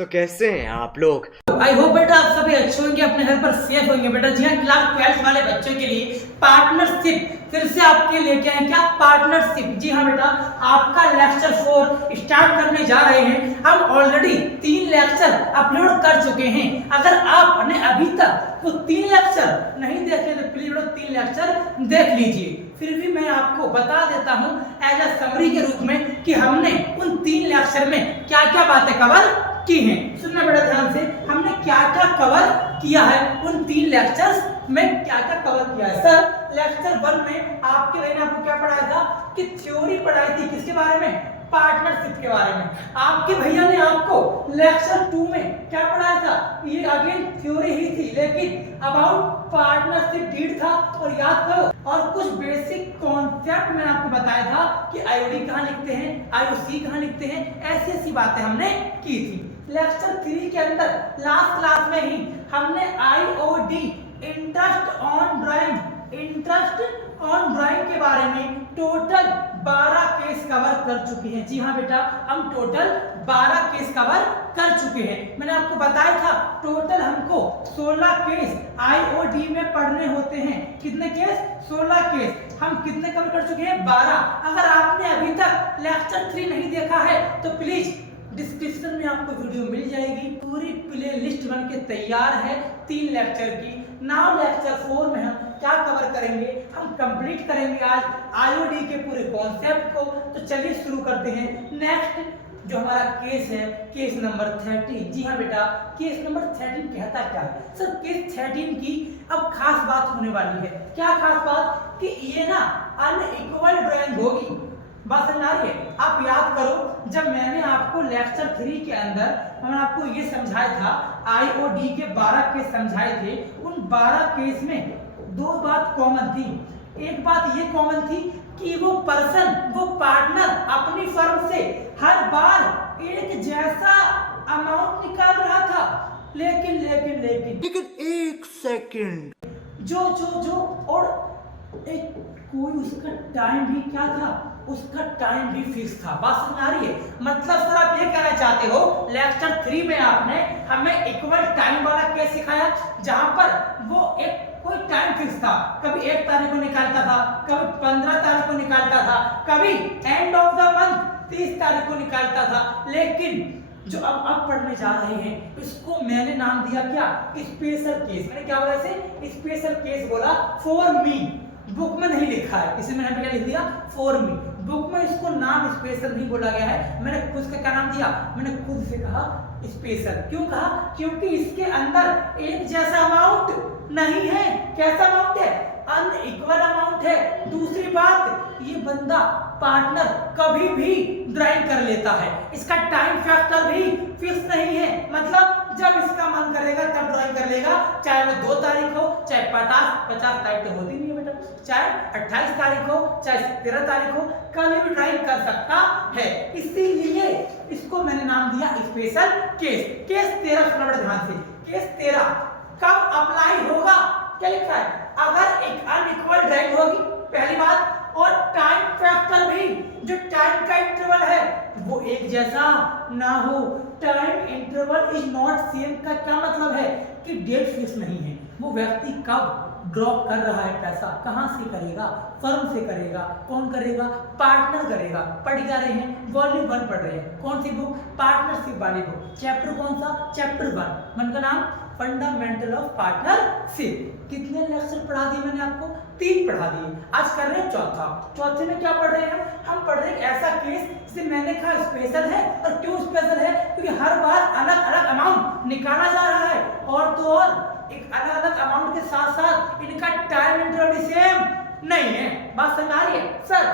तो कैसे हैं आप लोग? आई होप बेटा आप सभी अच्छे होंगे, अपने घर पर सेफ होंगे। बेटा जी हाँ, क्लास 12 वाले बच्चों के लिए पार्टनरशिप फिर से आपके लेके आए। क्या पार्टनरशिप? जी हाँ बेटा, आपका लेक्चर 4 स्टार्ट करने जा रहे हैं। हम ऑलरेडी 3 लेक्चर अपलोड कर चुके हैं। अगर आपने अभी तक वो 3 लेक्चर नहीं देखे तो प्लीज बेटा 3 लेक्चर देख लीजिए। फिर भी मैं आपको बता देता हूँ एज अ समरी के रूप में कि हमने उन 3 लेक्चर में क्या क्या बातें कवर की हैं। सुनना बेटा ध्यान से, हमने क्या क्या कवर किया है, उन 3 लेक्चर्स में क्या क्या कवर किया है। सर लेक्चर 1 में आपके भाई ने आपको क्या पढ़ाया था कि थ्योरी पढ़ाई थी, किसके बारे में? पार्टनरशिप के बारे में। आपके भैया ने आपको लेक्चर 2 में क्या पढ़ाया था? ये अगेन थ्योरी ही थी, लेकिन अबाउट पार्टनरशिप डीड था। और याद करो, और कुछ बेसिक कॉन्सेप्ट मैंने आपको बताया था कि आईओडी कहाँ लिखते हैं, आईओसी कहाँ लिखते हैं, ऐसी ऐसी बातें हमने की थी। लेक्चर 3 के अंदर लास्ट क्लास में ही हमने आईओडी इंटरेस्ट ऑन ड्राइंग के बारे में टोटल 12 केस कवर कर चुके हैं। जी हाँ बेटा, हम टोटल 12 केस कवर कर चुके हैं। मैंने आपको बताया था टोटल हमको 16 केस आईओडी में पढ़ने होते हैं। कितने केस? 16 केस। हम कितने कवर कर चुके हैं? 12। अगर आपने अभी तक लेक्चर 3 नहीं देखा है तो प्लीज डिस्क्रिप्शन में आपको वीडियो मिल जाएगी। पूरी प्ले लिस्ट बन के तैयार है 3 लेक्चर की। नाउ लेक्चर 4 में हम क्या कवर करेंगे? हम कंप्लीट करेंगे आज आईओडी के पूरे कॉन्सेप्ट को। तो चलिए शुरू करते हैं। नेक्स्ट जो हमारा केस है, केस नंबर 13। जी हाँ बेटा, केस नंबर 13 कहता क्या है? सर केस 13 की अब खास बात होने वाली है। क्या खास बात? कि ये ना अनइक्वल ड्राइंग होगी। बात समझ आ रही है? आप याद करो, जब मैंने आपको लेक्चर 3 के अंदर मैंने आपको ये समझाया था, आईओडी के 12 केस समझाए थे। उन 12 केस में 2 बात कॉमन थी। एक बात ये कॉमन थी कि वो पर्सन, वो पार्टनर अपनी फर्म से हर बार एक जैसा अमाउंट निकाल रहा था। लेकिन एक सेकंड, जो जो जो और एक कोई उसका टाइम भी क्या था? उसका टाइम भी फिक्स था। बात समझ आ रही है? मतलब सर आप ये कहना चाहते हो लेक्चर 3 में आपने हमें इक्वल टाइम वाला केस सिखाया, जहां पर वो एक कोई टाइम फिक्स था। कभी 1 तारीख को निकालता था, कभी 15 तारीख को निकालता था, कभी एंड ऑफ द मंथ 30 तारीख को निकालता था। लेकिन जो अब पढ़ने जा रहे हैं इसको मैंने नाम दिया क्या? Special case. मैंने क्या बोला इसे? स्पेशल केस बोला। फॉर मी बुक में नहीं लिखा है, इसे मैंने क्या लिख दिया? For me. बुक में इसको नाम स्पेशल नहीं बोला गया है। मैंने खुद का क्या नाम दिया? मैंने खुद से कहा स्पेशल। क्यों कहा? क्योंकि इसके अंदर एक जैसा अमाउंट नहीं है। कैसा अमाउंट है? अनइक्वल अमाउंट है। दूसरी बात, ये बंदा पार्टनर कभी भी ड्राइंग कर लेता है। इसका टाइम फैक्टर भी फिक्स नहीं है। मतलब जब इसका मन करेगा तब ड्राइंग कर लेगा, चाहे वो 2 तारीख हो, चाहे 50 तारीख तो होती नहीं है बेटा, चाहे 28 तारीख हो, चाहे 13 तारीख हो, कभी भी ड्राइंग कर सकता है। इसीलिए इसको मैंने नाम दिया स्पेशल केस। केस 13 सुनना बड़ा ध्यान से। केस 13 कब अप्लाई होगा? क्या लिखा है? अगर एक अनइक्वल ड्राइंग होगी, पहली बात, और टाइम फैक्टर भी, जो टाइम का इंटरवल है वो एक जैसा ना हो। Time interval is not same का क्या मतलब है? कि डेट फिक्स नहीं है। वो व्यक्ति कब ड्रॉप कर रहा है पैसा, कहां से करेगा? फर्म से करेगा। कौन करेगा? पार्टनर करेगा। पढ़ जा रहे हैं, वॉल्यूम 1 पढ़ रहे हैं। कौन सी बुक? पार्टनरशिप वाली बुक। चैप्टर कौन सा? चैप्टर 1। मन का नाम फंडामेंटल ऑफ पार्टनरशिप। कितने लेक्चर पढ़ा दिए मैंने आपको? 3 पढ़ा दिए। आज कर रहे हैं चौथा। चौथे में क्या पढ़ रहे हैं? हम पढ़ रहे हैं ऐसा केस जिसे मैंने कहा स्पेशल है। और क्यों स्पेशल है? क्योंकि हर बार अलग अलग अमाउंट निकाला जा रहा है, और तो और एक अलग अलग अमाउंट के साथ साथ इनका टाइम इंटरवल भी सेम नहीं है। बात समझ आ रही है? सर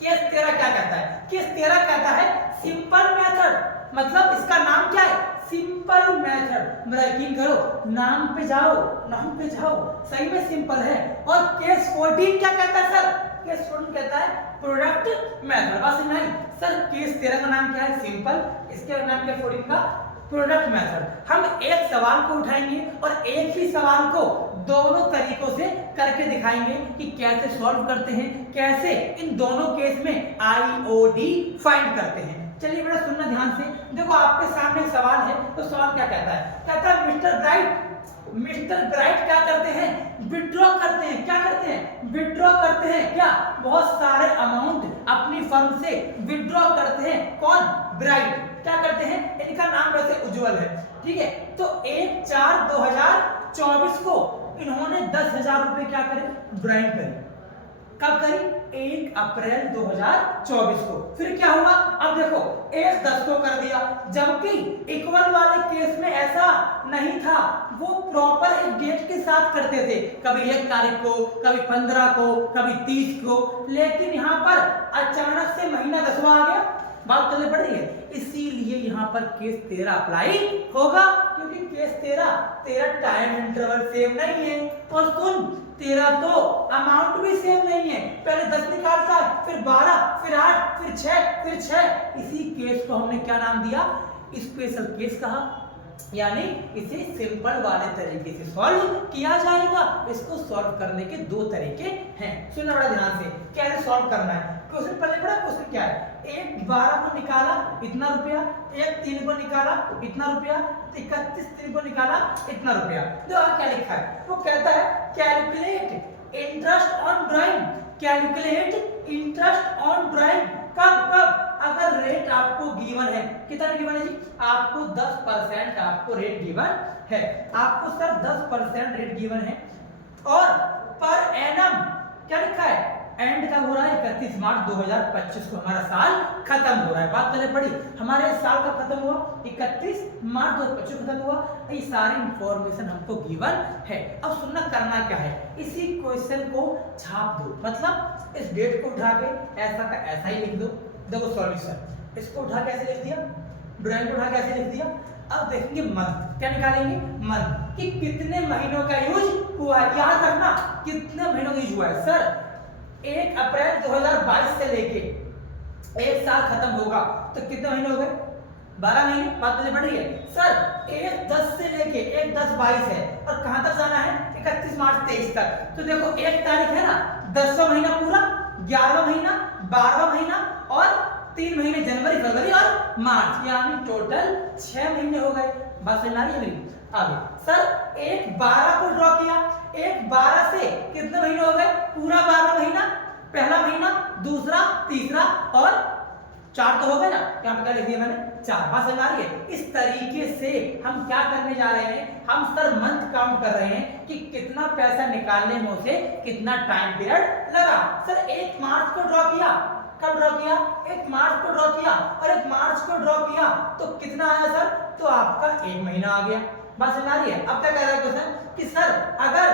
केस 13 क्या कहता है? केस 13 कहता है सिंपल मेथड। मतलब इसका नाम क्या है? Simple method. मेरा यकीन करो, नाम पे जाओ, सही में सिंपल है। और केस 14 क्या कहता है सर? केस 14 कहता है प्रोडक्ट मेथड। बात समझ आई? सर केस 13 का नाम क्या है? सिंपल। इसके नाम क्या? 14 का प्रोडक्ट मेथड। हम एक सवाल को उठाएंगे और एक ही सवाल को दोनों तरीकों से करके दिखाएंगे कि कैसे सॉल्व करते हैं, कैसे इन दोनों केस में आईओडी फाइंड करते हैं। चलिए बेटा सुनना ध्यान से। देखो आपके सामने एक सवाल है, तो सवाल क्या कहता है? कहता है मिस्टर ब्राइट क्या करते हैं? विड्रॉ करते हैं। क्या करते हैं? विड्रॉ करते हैं। क्या? बहुत सारे अमाउंट अपनी फर्म से विड्रॉ करते हैं। कौन? ब्राइट। क्या करते हैं? इनका नाम वैसे उज्जवल है, ठीक है। तो 1/4/2024 को इन्होंने 10,000 रुपए क्या करे? ड्राइंग करी। कब करी? 1 अप्रैल 2024 को। फिर क्या हुआ? अब देखो 1/10 को कर दिया, जबकि इक्वल वाले केस में ऐसा नहीं था। वो प्रॉपर एक डेट के साथ करते थे, कभी 1 तारीख को, कभी 15 को, कभी 30 को। लेकिन यहाँ पर अचानक से महीना 10वां आ गया। बात चलने पड़ रही है, इसीलिए यहाँ पर केस 13 अप्लाई होगा, क्योंकि केस 13 टाइम इंटरवल सेम नहीं है। और सुन, 13 तो अमाउंट भी सेम नहीं है। पहले 10 निकालता है, फिर 12, फिर 8, फिर 6, फिर 6। इसी केस को हमने क्या नाम दिया? स्पेशल केस कहा। यानी इसे सिंपल वाले तरीके से सॉल्व किया जाएगा। इसको सॉल्व करने के 2 तरीके हैं, सुनना बड़ा ध्यान से। कैसे सॉल्व करना है? क्वेश्चन पहले पढ़ा। क्वेश्चन क्या है? 1/12 को निकाला इतना रुपया, 1/3 को निकाला इतना रुपया, 31/3 को निकाला इतना रुपया। तो क्या लिखा है? वो कहता है calculate interest on drawing. Calculate interest on drawing. कब? अगर रेट आपको गिवन है। कितना गिवन है जी? आपको 10% आपको रेट गिवन है। आपको सर 10% रेट गिवन है। और पर एनम क्या लिखा है? एंड कब हो रहा है? 31 मार्च 2025 को हमारा साल खत्म हो रहा है। बात चले पड़ी, हमारे साल का खत्म हुआ 31 मार्च 2025 खत्म हुआ। ये सारी इंफॉर्मेशन हमको गिवन है। अब सुनना, करना क्या है? इसी क्वेश्चन को छाप दो, मतलब इस डेट को उठा के ऐसा का ऐसा ही लिख दो। देखो सॉल्यूशन, इसको उठा के ऐसे लिख दिया, ड्राइंग को उठा के ऐसे लिख दिया। अब देखेंगे मंथ, क्या निकालेंगे? मंथ कि कितने महीनों का यूज हुआ है। याद रखना कितने महीनों का यूज हुआ है। सर 1 अप्रैल 2022 से लेके 1 साल खत्म होगा तो कितने महीने हो गए? 12 महीने। बात चलने पड़ रही है। सर 1/10 से लेके 1/10/22 है, और कहां तक जाना है? 31 मार्च 23 तक। तो देखो 1 तारीख है ना, 10वां महीना पूरा, 11वां महीना, 12वां महीना और 3 महीने जनवरी, फरवरी और मार्च, यानी टोटल 6 महीने हो गए। बात समझ आ रही है मेरी? आगे सर 1/12 को ड्रॉ किया, 1/12 से कितने महीने हो गए? पूरा 12 महीना, पहला महीना, दूसरा, तीसरा और 4 तो हो गए ना। यहाँ पे क्या लिख दिया मैंने? 4। बात समझ आ रही है? इस तरीके से हम क्या करने जा रहे हैं? हम सर मंथ काउंट कर रहे हैं कि कितना पैसा निकालने में उसे कितना टाइम पीरियड लगा। सर 1 मार्च को ड्रॉ किया। कब ड्रॉ किया? 1 मार्च को ड्रॉ किया, और 1 मार्च को ड्रॉ किया तो कितना आया सर? तो आपका 1 महीना आ गया। बात समझ आ रही है? अब क्या कह रहा है क्वेश्चन कि सर अगर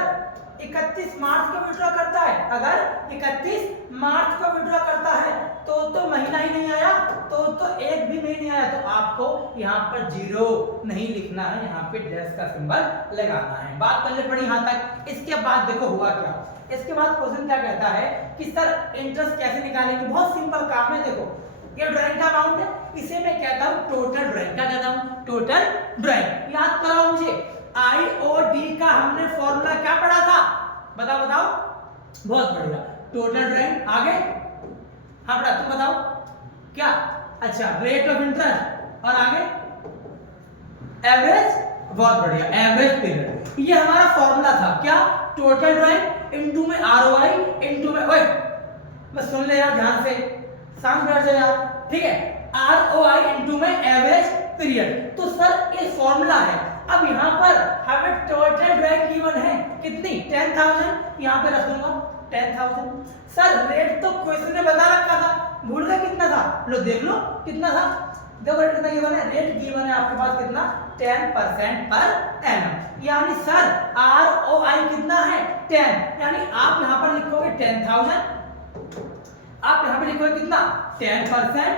31 मार्च को विड्रॉ करता है, अगर 31 मार्च को विड्रॉ करता है तो महीना ही नहीं आया, तो एक भी महीना नहीं आया, तो आपको यहाँ पर 0 नहीं लिखना है, यहाँ पे डैश का सिंबल लगाना है। बात करने पड़ी यहाँ तक। इसके बाद देखो हुआ क्या। इसके बाद क्वेश्चन क्या कहता है कि सर इंटरेस्ट कैसे निकालेंगे? बहुत सिंपल काम है। देखो ये ड्राइंग का अमाउंट है, इसे मैं कहता हूँ टोटल ड्राइंग। क्या कहता हूँ? Total drawing. याद कराओ मुझे, IOD का हमने फॉर्मूला क्या पढ़ा था? बताओ। बहुत बढ़िया, टोटल ड्राइंग। आगे हाँ बेटा तुम बताओ क्या? अच्छा, रेट ऑफ इंटरेस्ट, और आगे एवरेज। बहुत बढ़िया, एवरेज पीरियड। ये हमारा फॉर्मूला था। क्या? टोटल ड्राइंग इनटू में ROI इनटू में, ओए बस सुन ले यार ध्यान से, शांत बैठ जाओ यार, ठीक है। ROI इनटू में एवरेज पीरियड। तो सर ये फॉर्मूला है। अब यहाँ पर हमें टोटल ड्राइंग गिवन है कितनी? 10,000। यहाँ पे रख दूंगा 10,000। सर रेट तो क्वेश्चन में बता रखा था, भूल गए कितना था? लो देख लो कितना था। देखो रेट कितना गिवन है? रेट गिवन है आपके पास कितना? 10% पर एनम। यानी सर ROI कितना है? 10। यानी आप यहाँ पर लिखोगे 10,000, आप यहाँ पे लिखोगे कितना? 10%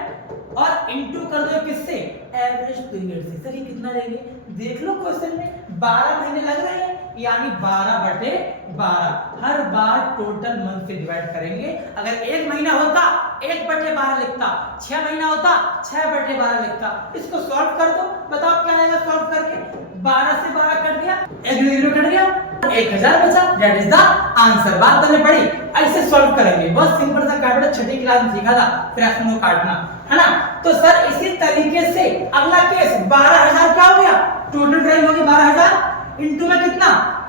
और इनटू कर दो किससे? एवरेज पीरियड से। सर ये कितना लेंगे? देख लो क्वेश्चन में 12 महीने लग रहे हैं, यानी 12/12 हर बार टोटल मंथ से डिवाइड करेंगे। अगर 1 महीना होता 1/12 लिखता, 6 महीना होता 6/12 लिखता। इसको सॉल्व कर दो, बताओ क्या आएगा सॉल्व करके? 12 से 12 कट दिया, 1 0 कट गया, 1000 बचा। That is the answer. बात करने पड़ी। ऐसे सॉल्व करेंगे, बहुत सिंपल सा काटना, छठी क्लास में सीखा था फ्रैक्शन को काटना, है ना। तो सर इसी तरीके से अगला केस 12000 क्या हो गया, टोटल टाइम हो गया 12000 इनटू में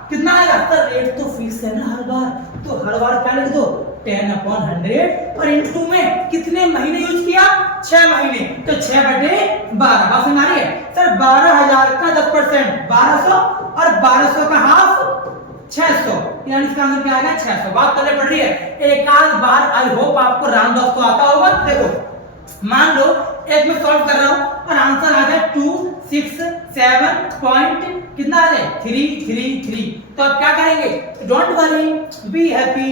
कितना आएगा सर, रेट तो फिक्स है ना हर बार, तो हर बार क्या लिख दो 10/100 और इनटू में कितने महीने यूज किया, 6 महीने, तो 6/12 बात समझ आ रही है सर। 12000 का 10% 1200 और 1200 का हाफ 600, यानी इसका आंसर क्या आ गया 600। बात करने पड़ रही है, एक आध बार आई होप आपको राउंड ऑफ तो आता होगा। देखो मान लो एक में सॉल्व कर रहा हूं और आंसर आ जाए 267 पॉइंट कितना आ जाए 333, तो आप क्या करेंगे, don't worry be happy,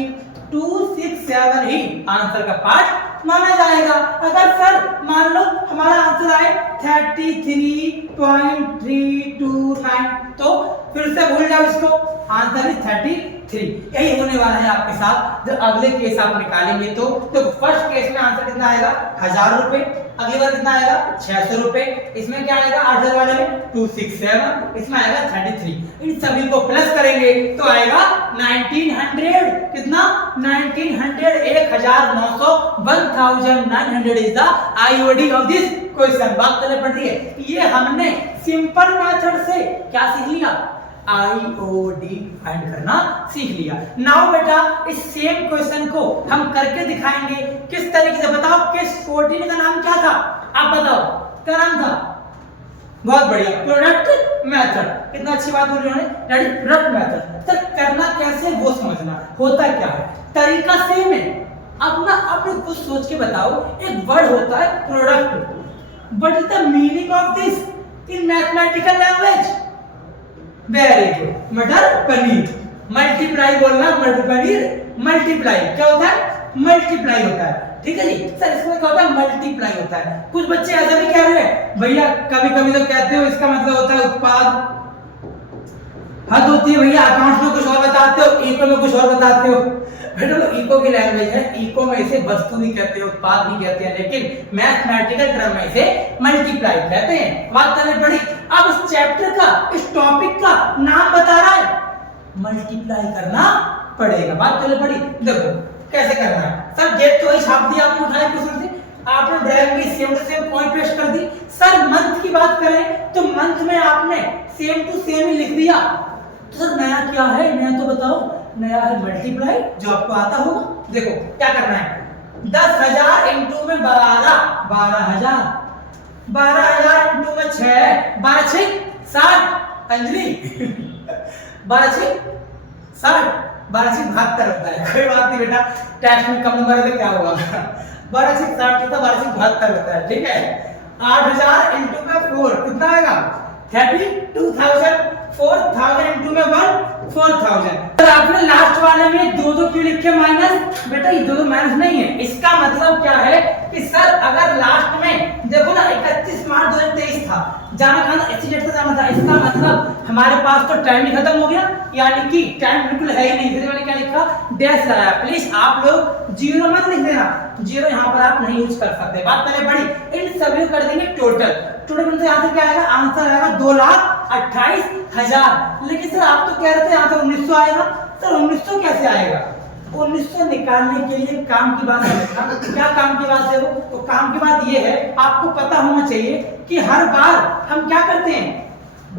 267 he answer का पार्ट माना जाएगा। अगर सर मान लो हमारा आंसर आए 33.329, तो फिर से भूल जाओ इसको, आंसर है 33। यही होने वाला है आपके साथ जब अगले केस आप निकालेंगे। तो फर्स्ट केस में आंसर कितना आएगा 1000 रुपए, अगली बार कितना आएगा 600 रुपए, इसमें क्या आएगा 8000 वाले में 267, इसमें आएगा 33। इन सभी को प्लस करेंगे तो आएगा 1900, कितना 1900, 1900, 1900 is the IOD of this question. बात करने पड़ रही है, ये हमने सिंपल मेथड से क्या सीख लिया, आईओडी फाइंड करना सीख लिया। नाउ बेटा इस सेम क्वेश्चन को हम करके दिखाएंगे किस तरीके से, बताओ केस 14 का नाम क्या था, आप बताओ क्या नाम था, बहुत बढ़िया, प्रोडक्ट मेथड, कितना अच्छी बात बोल रहे हैं, that is product method. Sir करना कैसे वो समझना, होता क्या है, तरीका सेम है, अपना आपने कुछ सोच के बताओ। एक वर्ड होता है product, what is the meaning of this in mathematical language, very good, मटर पनीर, मल्टीप्लाई बोलना, मटर पनीर मल्टीप्लाई क्या होता है, मल्टीप्लाई होता है, ठीक है जी। सर इसमें क्या होता है, मल्टीप्लाई होता है। कुछ बच्चे ऐसा भी कह रहे हैं भैया, कभी कभी तो कहते हो इसका मतलब होता है उत्पाद, हद होती है भैया, अकाउंट्स में कुछ और बताते हो, इको में कुछ और बताते हो। बेटा वो इको की लैंग्वेज है, इको में इसे वस्तु भी कहते हैं, उत्पाद भी कहते हैं, लेकिन मैथमेटिकल टर्म में इसे मल्टीप्लाई कहते हैं। बात करनी पड़ी, अब इस चैप्टर का, इस टॉपिक का नाम बता रहा है, मल्टीप्लाई करना पड़ेगा। बात करनी पड़ी, देखो कैसे करना है सर, डेट तो वही छाप दिया आपने, उठाए क्वेश्चन से, आपने ड्राइव में same to same point paste कर दी। सर मंथ की बात करें तो मंथ में आपने सेम टू सेम ही लिख दिया, तो सर नया क्या है, नया तो बताओ, नया है मल्टीप्लाई, जो आपको आता होगा। देखो क्या करना है, 10,000 इंटू में 12,000, 12,000 इंटू में 6, 12 6 60, अंजलि 12 6 60, 12 6 72 होता है, कोई बात नहीं बेटा, टेस्ट में कम नंबर है तो क्या होगा, 12 6 60 होता है, 12 6 72 होता है, ठीक है। 8,000 इंटू में 4 कितना आएगा 32,000, 4,000 इंटू में 1 4,000। तो आपने लास्ट वाले में दो क्यों लिखे माइनस, बेटा ये दो माइनस नहीं है, इसका मतलब क्या है कि सर अगर लास्ट में देखो ना 31 मार्च 2023 था, जाना था ना, इसी डेट से जाना था, इसका मतलब हमारे पास तो टाइम ही खत्म हो गया, यानी कि टाइम बिल्कुल है ही नहीं। फिर मैंने क्या लिखा, डैश आया। प्लीज आप लोग जीरो मत लिख देना, जीरो यहाँ पर आप नहीं यूज कर सकते। बात पहले पढ़ी, इन सभी को कर देंगे टोटल, टोटल तो यहाँ से क्या आएगा, आंसर आएगा 2,28,000। लेकिन सर आप तो कह रहे थे यहाँ से 1900 आएगा, सर 1900 कैसे आएगा, 1900 निकालने के लिए काम की बात है। क्या काम की बात है वो, तो काम की बात ये है, आपको पता होना चाहिए कि हर बार हम क्या करते हैं,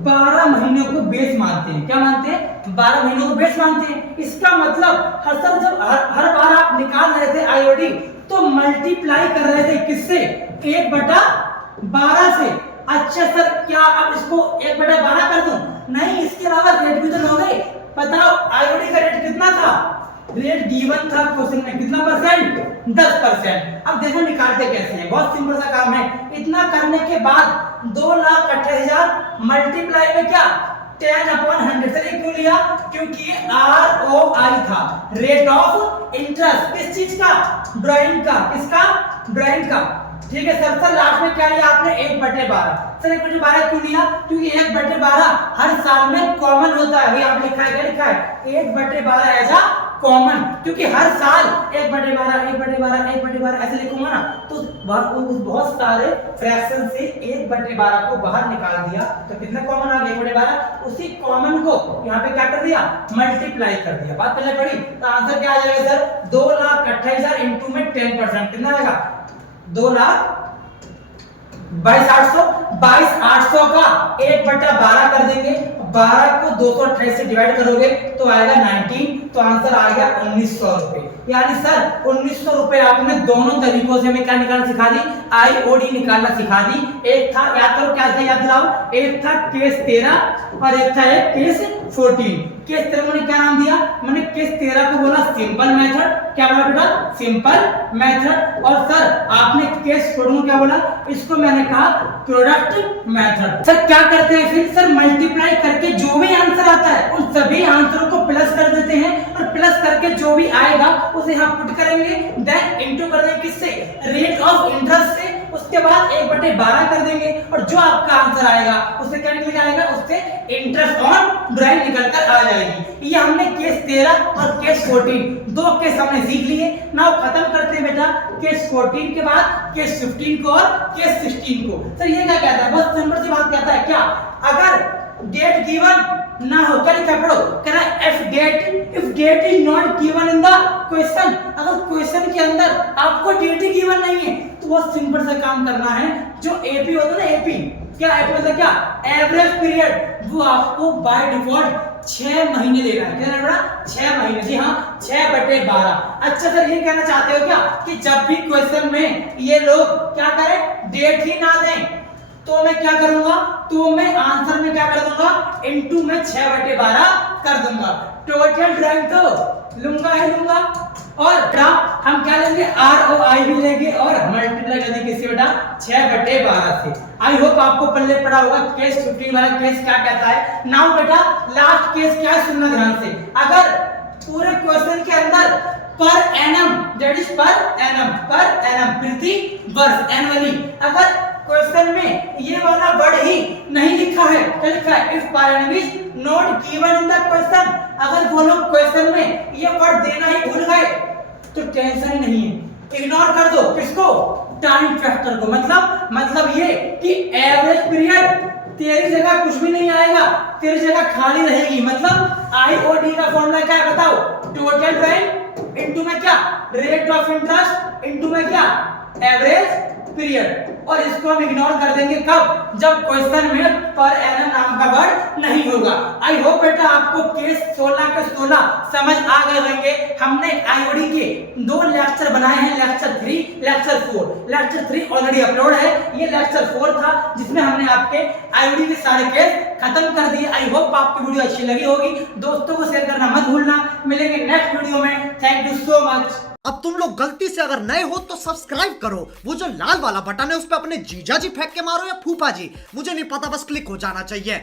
12 महीनों को बेस मानते हैं। क्या मानते हैं, 12 महीनों को बेस मानते हैं। इसका मतलब हर सर जब हर बार आप निकाल रहे थे आईओडी, तो मल्टीप्लाई कर रहे थे किससे, 1/12 से। अच्छा सर क्या अब इसको 1/12 कर दूं, नहीं, इसके अलावा रेट भी तो लोगे। बताओ आईओडी का रेट कितना था, रेट गिवन था क्वेश्चन में, कितना परसेंट, 10%। अब देखो निकालते कैसे हैं, बहुत सिंपल सा काम है। इतना करने के बाद 2,28,000 मल्टीप्लाई में क्या 10/100 से क्यों लिया, क्योंकि ये ROI था, रेट ऑफ इंटरेस्ट, किस चीज का, ड्राइंग का, किसका, ड्राइंग का, ठीक है सर। सर लास्ट में क्या लिया आपने, 1/12। सर 1/12 क्यों लिया, क्योंकि 1/12 हर साल में कॉमन होता है, अभी आप लिखा है, क्या लिखा है, 1/12 एज अ कॉमन, क्योंकि हर साल 1/12 1/12 ऐसे लिखूंगा ना तो उस बहुत सारे फ्रैक्शन से 1/12 को बाहर निकाल दिया तो कितना कॉमन आ गया 1/12। उसी कॉमन को यहाँ पे क्या कर दिया, मल्टीप्लाई कर दिया। बात पहले पढ़ी तो आंसर क्या आ जाएगा सर, 2,28,000 इंटू में 10% कितना आएगा 22,800 का 1/12 कर देंगे। 12 को 228 से डिवाइड करोगे तो आएगा 19, तो आंसर आ गया 1900 रुपए। यानी सर 1900 रुपए आपने दोनों तरीकों से हमें क्या निकालना सिखा दी, आईओडी निकालना सिखा दी। एक था याद करो क्या था, याद दिलाओ, एक था केस 13 और एक था केस 14। केस 13 मैंने क्या नाम दिया, मैंने केस 13 को बोला सिंपल मेथड, क्या बोला बेटा सिंपल मेथड। और सर आपने केस 14 को क्या बोला, इसको मैंने कहा प्रोडक्ट मेथड। सर क्या करते हैं फिर, सर मल्टीप्लाई करके जो भी आंसर आता है उन सभी आंसरों को प्लस कर देते हैं और प्लस करके जो भी आएगा उसे हम पुट करेंगे, देन इनटू कर देंगे किससे, रेट ऑफ इंटरेस्ट से। उसके बाद 1/12 कर देंगे और जो आपका आंसर आएगा उससे क्या निकल आएगा, उससे इंटरेस्ट ऑन ड्राइव निकल कर आ जाएगी। ये हमने केस 13 और केस 14 दो केस हमने सीख लिए। नाउ खत्म करते हैं बेटा केस 14 के बाद केस 15 को और केस 16 को। सर ये क्या कहता है, बहुत सिंपल सी बात कहता है, क्या अगर डेट गिवन ना हो, क्या लिखा पढ़ो, कह रहा है if date is not given in the question. अगर क्वेश्चन के अंदर आपको डेट ही गिवन नहीं है तो बहुत सिंपल सा काम करना है, जो एपी होता है ना, एपी क्या, एपी मतलब क्या, एवरेज पीरियड, वो आपको बाय डिफॉल्ट 6 महीने लेना है। क्या लेना, 6 महीने, जी हाँ 6/12। अच्छा सर ये कहना चाहते हो क्या कि जब भी क्वेश्चन में ये लोग क्या करें, डेट ही ना दें तो मैं क्या करूंगा, तो मैं आंसर में क्या कर दूंगा, इनटू में 6/12 कर दूंगा। टोटल ड्राइव तो लूंगा ही लूंगा और हम क्या लेंगे, ROI भी लेंगे और मल्टीप्लाई कर देंगे किससे बेटा, 6/12 से। आई होप आपको पहले पढ़ा होगा केस 15 वाला केस क्या कहता है। नाउ बेटा लास्ट केस क्या है, सुनना ध्यान से। अगर पूरे क्वेश्चन के अंदर per annum, that is per annum प्रति वर्ष, एनुअली, अगर क्वेश्चन में ये वाला वर्ड ही नहीं लिखा है, क्या लिखा है, if per annum is not given in the question, अगर वो लोग क्वेश्चन में ये वर्ड देना ही भूल गए तो टेंशन ही नहीं है, इग्नोर कर दो किसको, टाइम फैक्टर को। मतलब ये कि एवरेज पीरियड तेरी जगह कुछ भी नहीं आएगा, तेरी जगह खाली रहेगी। मतलब आईओडी का फॉर्मूला क्या है बताओ, टोटल टाइम इनटू में क्या, रेट ऑफ इंटरेस्ट इनटू में क्या, एवरेज पीरियड। और इसको हम इग्नोर कर देंगे कब, जब क्वेश्चन में पर एनम नाम का वर्ड नहीं होगा। आई होप बेटा आपको केस 16 के 16 समझ आ गए होंगे। हमने आईओडी के 2 लेक्चर बनाए हैं, lecture 3 lecture 4। Lecture 3 already upload है, ये लेक्चर 4 था जिसमें हमने आपके आईओडी के सारे केस खत्म कर दिए। आई होप आपको वीडियो अच्छी लगी होगी, दोस्तों को शेयर करना मत भूलना। मिलेंगे नेक्स्ट वीडियो में, थैंक यू सो मच। अब तुम लोग गलती से अगर नए हो तो सब्सक्राइब करो, वो जो लाल वाला बटन है उस पर अपने जीजा जी फेंक के मारो या फूफा जी, मुझे नहीं पता, बस क्लिक हो जाना चाहिए।